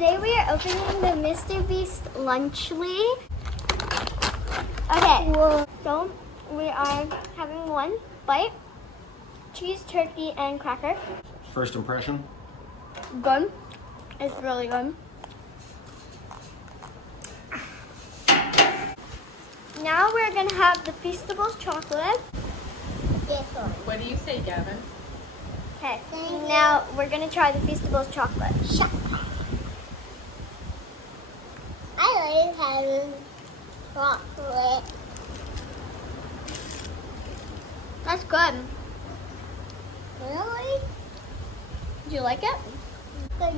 today we are opening the Mr. Beast Lunchly. Okay, so we are having one bite. Cheese, turkey, and cracker. First impression? Good. It's really good. Now we're gonna have the Feastables chocolate. What do you say, Gavin? Okay, now we're gonna try the Feastables chocolate. I like having chocolate. That's good. Really? Do you like it? Good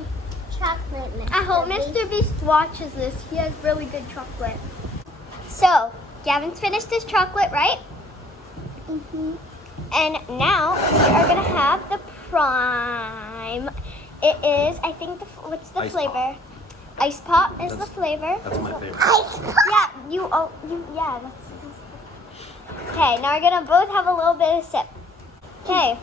chocolate, Mr. I hope Beast. Mr. Beast watches this. He has really good chocolate. So, Gavin's finished his chocolate, right? Mhm. And now we are gonna have the prime. It is, I think, what's the Ice flavor? Ice pop is the That's- flavor. That's my favorite. Yeah, yeah, that's. Okay, now we're gonna both have a little bit of sip. Okay.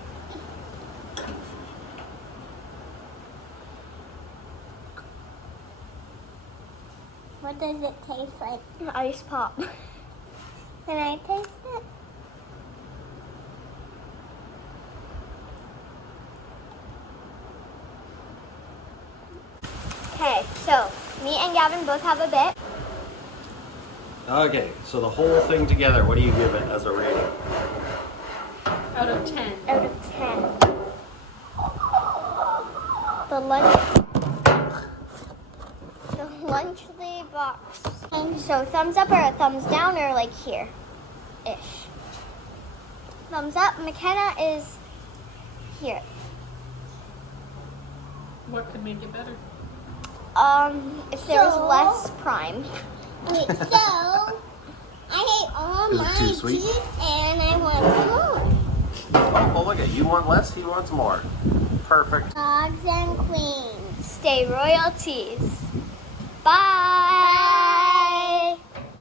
What does it taste like? Ice pop. Can I taste it? Okay, so me and Gavin both have a bit. Okay, so the whole thing together, what do you give it as a rating? Out of 10. Out of 10. The Lunchly box. So thumbs up or a thumbs down or like here? Ish. Thumbs up. McKenna is here. What could make it better? If there was So- less prime. Wait, so I ate all Is it my too sweet? teeth and I want some more. Oh, well, look at you want less, he wants more. Perfect. Dogs and queens. Stay royalties. Bye.